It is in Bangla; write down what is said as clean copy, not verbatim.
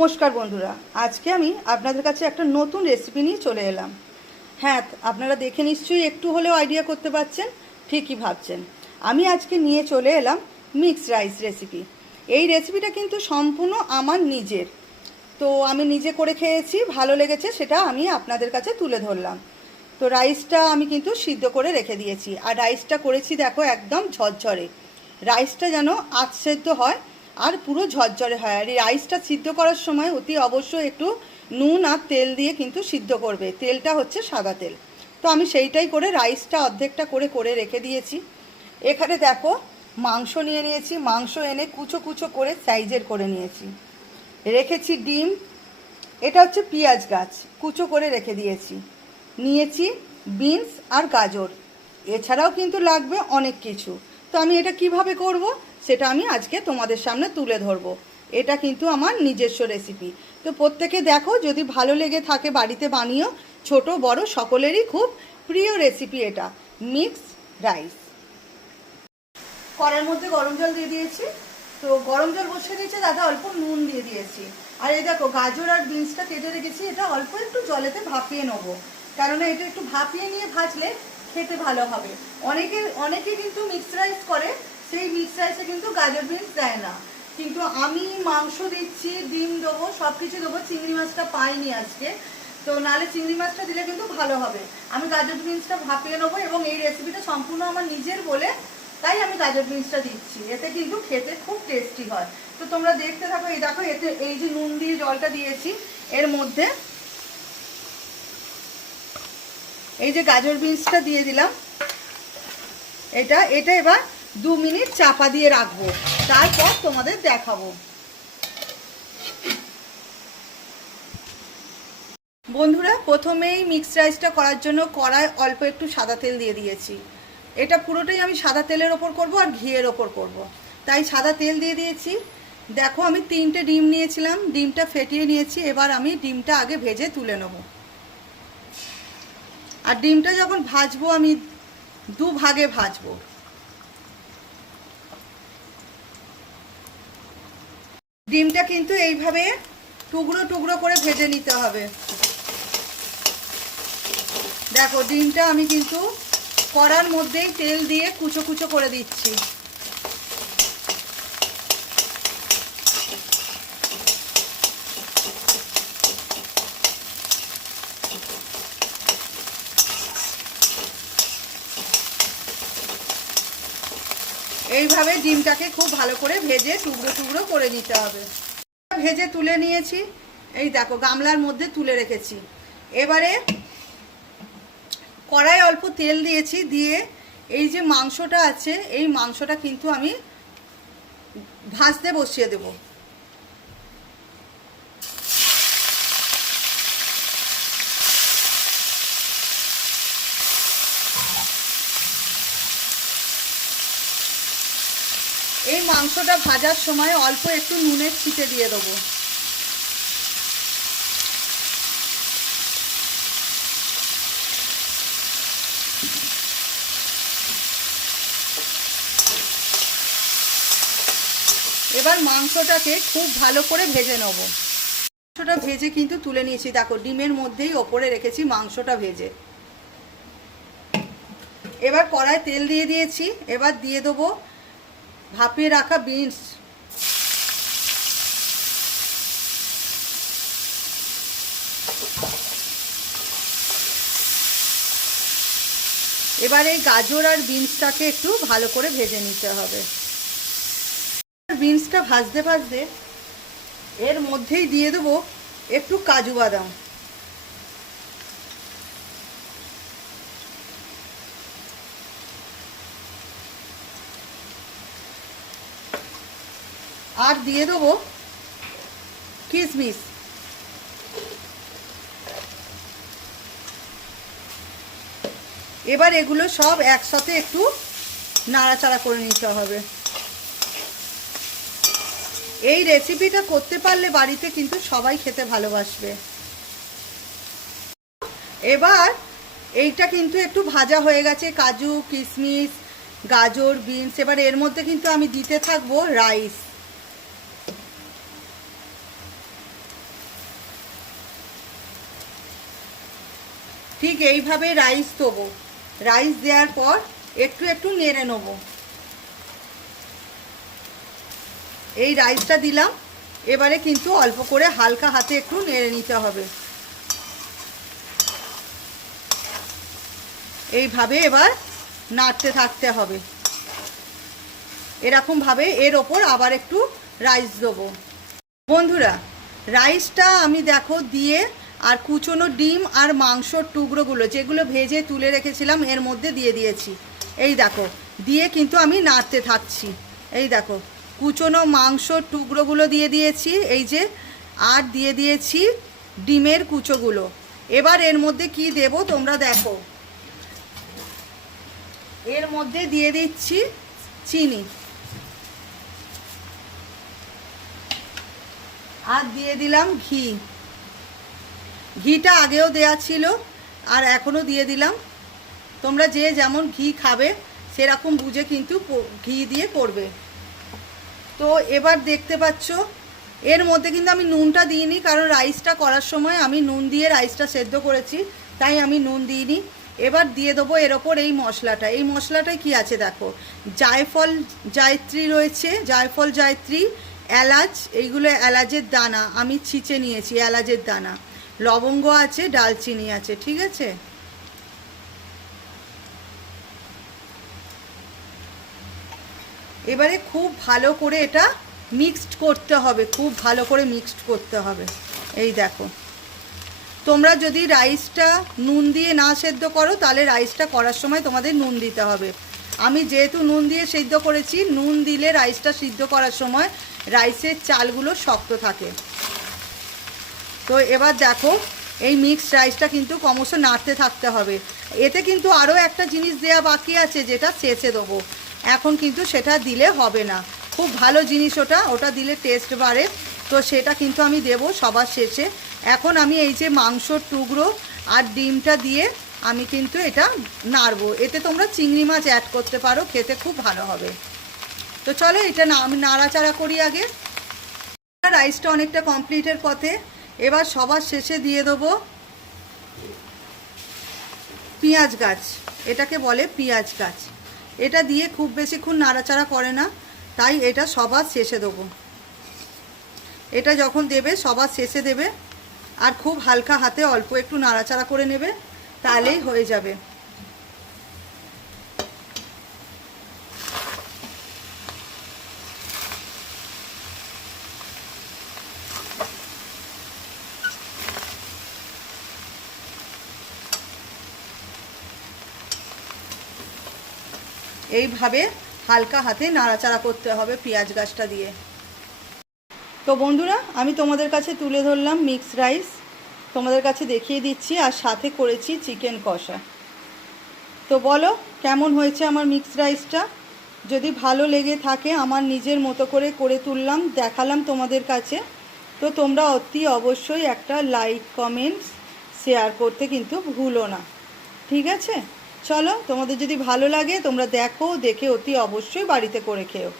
নমস্কার বন্ধুরা, আজকে আমি আপনাদের কাছে একটা নতুন রেসিপি নিয়ে চলে এলাম। হ্যাঁ, আপনারা দেখে নিশ্চয়ই একটু হলেও আইডিয়া করতে পারছেন, ঠিকই ভাবছেন। আমি আজকে নিয়ে চলে এলাম মিক্সড রাইস রেসিপি। এই রেসিপিটা কিন্তু সম্পূর্ণ আমার নিজের, তো আমি নিজে করে খেয়েছি, ভালো লেগেছে, সেটা আমি আপনাদের কাছে তুলে ধরলাম। তো রাইসটা আমি কিন্তু সিদ্ধ করে রেখে দিয়েছি, আর রাইসটা করেছি দেখো একদম ঝরঝরে। রাইসটা যেন আধ সেদ্ধ হয় আর পুরো ঝরঝরে হয়। আর এই রাইসটা সিদ্ধ করার সময় অতি অবশ্যই একটু নুন আর তেল দিয়ে কিন্তু সিদ্ধ করবে। তেলটা হচ্ছে সাদা তেল। তো আমি সেইটাই করে রাইসটা অর্ধেকটা করে করে রেখে দিয়েছি। এখানে দেখো মাংস নিয়ে নিয়েছি, মাংস এনে কুচো কুচো করে সাইজের করে নিয়েছি। রেখেছি ডিম, এটা হচ্ছে পেঁয়াজ গাছ, কুচো করে রেখে দিয়েছি। নিয়েছি বিনস আর গাজর, এছাড়াও কিন্তু লাগবে অনেক কিছু। তো আমি এটা কিভাবে করব সেটা আমি আজকে তোমাদের সামনে তুলে ধরবো। এটা কিন্তু আমার নিজস্ব রেসিপি। তো প্রত্যেকে দেখো, যদি ভালো লেগে থাকে বাড়িতে বানিও। ছোট বড় সকলেরই খুব প্রিয় রেসিপি এটা, মিক্সড রাইস। কড়ার মধ্যে গরম জল দিয়ে দিয়েছি। তো গরম জল বসিয়ে দিয়েছে, দাদা অল্প নুন দিয়ে দিয়েছি। আর এই দেখো গাজর আর বিনসটা কেটে রেখেছি, এটা অল্প একটু জলেতে ভাপিয়ে নেবো, কেননা এটা একটু ভাপিয়ে নিয়ে ভাজলে খেতে ভালো হবে। অনেকে কিন্তু মিক্সড রাইস করে, সেই মিক্সড রাইসে কিন্তু গাজর বিনস দেয় না। কিন্তু আমি মাংস দিচ্ছি, ডিম দেবো, সব কিছু দেবো। চিংড়ি মাছটা পাইনি আজকে, তো নালে চিংড়ি মাছটা দিলে কিন্তু ভালো হবে। আমি গাজর বিনসটা ভাপিয়ে নেবো, এবং এই রেসিপিটা সম্পূর্ণ আমার নিজের বলে তাই আমি গাজর বিনসটা দিচ্ছি। এতে কিন্তু খেতে খুব টেস্টি হয়। তো তোমরা দেখতে থাকো। এই দেখো, এতে এই যে নুন দিয়ে জলটা দিয়েছি, এর মধ্যে এই যে গাজর বিনসটা দিয়ে দিলাম। এটা এবার 2 মিনিট চাপা দিয়ে রাখবো, তারপর তোমাদের দেখাবো। বন্ধুরা, প্রথমেই মিক্সড রাইসটা করার জন্য কড়ায় অল্প একটু সাদা তেল দিয়ে দিয়েছি। এটা পুরোটাই আমি সাদা তেলের ওপর করব আর ঘিয়ের ওপর করব, তাই সাদা তেল দিয়ে দিয়েছি। দেখো, আমি 3টে ডিম নিয়েছিলাম, ডিমটা ফেটিয়ে নিয়েছি। এবার আমি ডিমটা আগে ভেজে তুলে নেব। আর ডিমটা যখন ভাজবো আমি 2 ভাগে ভাজবো। ডিমটা কিন্তু এইভাবে টুকরো টুকরো করে ভেজে নিতে হবে। দেখো, ডিমটা আমি কিন্তু কড়ার মধ্যেই তেল দিয়ে কুচো কুচো করে দিচ্ছি। এইভাবে ডিমটাকে খুব ভালো করে ভেজে টুকরো টুকরো করে নিতে হবে। ভেজে তুলে নিয়েছি, এই দেখো গামলার মধ্যে তুলে রেখেছি। এবারে কড়াই অল্প তেল দিয়েছি, দিয়ে এই যে মাংসটা আছে, এই মাংসটা কিন্তু আমি ভাজতে বসিয়ে দেব। এই মাংসটা ভাজার সময় অল্প একটু নুনের ছিটে দিয়ে দেবো। এবার মাংসটাকে খুব ভালো করে ভেজে নেব। মাংসটা ভেজে কিন্তু তুলে নিয়েছি। দেখো, ডিমের মধ্যেই ওপরে রেখেছি মাংসটা ভেজে। এবার কড়ায় তেল দিয়ে দিয়েছি, এবার দিয়ে দেবো ভাপিয়ে রাখা বিনস। এবার এই গাজর আর বিনসটাকে একটু ভালো করে ভেজে নিতে হবে। বিনসটা ভাজতে ভাজতে এর মধ্যেই দিয়ে দেবো একটু কাজু বাদাম। আর দিয়ে দেবো কিশমিশ। এবার এগুলো সব একসাথে একটু নাড়াচাড়া করে নিতে হবে। এই রেসিপিটা করতে পারলে বাড়িতে কিন্তু সবাই খেতে ভালোবাসবে। এবার এইটা কিন্তু একটু ভাজা হয়ে গেছে, কাজু কিশমিশ গাজর বিনস। এবার এর মধ্যে কিন্তু আমি দিতে থাকবো রাইস। ঠিক এইভাবে রাইস দেবো। রাইস দেওয়ার পর একটু একটু নেড়ে নেব। এই রাইসটা দিলাম, এবারে কিন্তু অল্প করে হালকা হাতে একটু নেড়ে নিতে হবে। এইভাবে এবার নাড়তে থাকতে হবে। এরকমভাবে এর ওপর আবার একটু রাইস দেবো। বন্ধুরা, রাইসটা আমি দেখো দিয়ে আর কুচনো ডিম আর মাংসর টুকরোগুলো যেগুলো ভেজে তুলে রেখেছিলাম এর মধ্যে দিয়ে দিয়েছি। এই দেখো, দিয়ে কিন্তু আমি নাড়তে থাকছি। এই দেখো, কুচনো মাংসর টুকরোগুলো দিয়ে দিয়েছি, এই যে, আর দিয়ে দিয়েছি ডিমের কুচোগুলো। এবার এর মধ্যে কি দেব তোমরা দেখো। এর মধ্যে দিয়ে দিচ্ছি চিনি, আর দিয়ে দিলাম ঘি। ঘিটা আগেও দেয়া ছিল আর এখনও দিয়ে দিলাম। তোমরা যে যেমন ঘি খাবে সেরকম বুঝে কিন্তু ঘি দিয়ে করবে। তো এবার দেখতে পাচ্ছ এর মধ্যে কিন্তু আমি নুনটা দিইনি, কারণ রাইসটা করার সময় আমি নুন দিয়ে রাইসটা সেদ্ধ করেছি, তাই আমি নুন দিইনি। এবার দিয়ে দেবো এর ওপর এই মশলাটা। এই মশলাটায় কি আছে দেখো, জায়ফল জায়ত্রী রয়েছে, জায়ফল জায়ত্রী, এলাচ, এইগুলো এলাচের দানা আমি ছিঁচে নিয়েছি, এলাচের দানা, লবঙ্গ আছে, ডালচিনি আছে, ঠিক আছে। এবারে খুব ভালো করে এটা মিক্সড করতে হবে, খুব ভালো করে মিক্সড করতে হবে। এই দেখো, তোমরা যদি রাইসটা নুন দিয়ে না সেদ্ধ করো তাহলে রাইসটা করার সময় তোমাদের নুন দিতে হবে। আমি যেহেতু নুন দিয়ে সেদ্ধ করেছি, নুন দিলে রাইসটা সিদ্ধ করার সময় রাইসের চালগুলো শক্ত থাকে। তো এবার দেখো এই মিক্সড রাইসটা কিন্তু ক্রমশ নাড়তে থাকতে হবে। এতে কিন্তু আরও একটা জিনিস দেওয়া বাকি আছে, যেটা শেষে দেবো, এখন কিন্তু সেটা দিলে হবে না। খুব ভালো জিনিস ওটা, ওটা দিলে টেস্ট বাড়ে, তো সেটা কিন্তু আমি দেবো সবার শেষে। এখন আমি এই যে মাংসর টুকরো আর ডিমটা দিয়ে আমি কিন্তু এটা নাড়বো। এতে তোমরা চিংড়ি মাছ অ্যাড করতে পারো, খেতে খুব ভালো হবে। তো চলো এটা আমি নাড়াচাড়া করি আগে। রাইসটা অনেকটা কমপ্লিটের পথে। এবার সবার শেষে দিয়ে দেবো পেঁয়াজ গাছ, এটাকে বলে পেঁয়াজ গাছ। এটা দিয়ে খুব বেশিক্ষণ নাড়াচাড়া করে না, তাই এটা সবার শেষে দেবো। এটা যখন দেবে সবার শেষে দেবে, আর খুব হালকা হাতে অল্প একটু নাড়াচাড়া করে নেবে, তাহলেই হয়ে যাবে। এইভাবে হালকা হাতে নাড়াচাড়া করতে হবে পেঁয়াজ গাছটা দিয়ে। তো বন্ধুরা, আমি তোমাদের কাছে তুলে ধরলাম মিক্সড রাইস, তোমাদের কাছে দেখিয়ে দিচ্ছি, আর সাথে করেছি চিকেন কষা। তো বলো কেমন হয়েছে আমার মিক্সড রাইসটা। যদি ভালো লেগে থাকে, আমার নিজের মতো করে তুললাম, দেখালাম তোমাদের কাছে, তো তোমরা অতি অবশ্যই একটা লাইক, কমেন্টস, শেয়ার করতে কিন্তু ভুলো না, ঠিক আছে। চলো, তোমাদের যদি ভালো লাগে তোমরা দেখো, দেখে অতি অবশ্যই বাড়িতে করে খেও।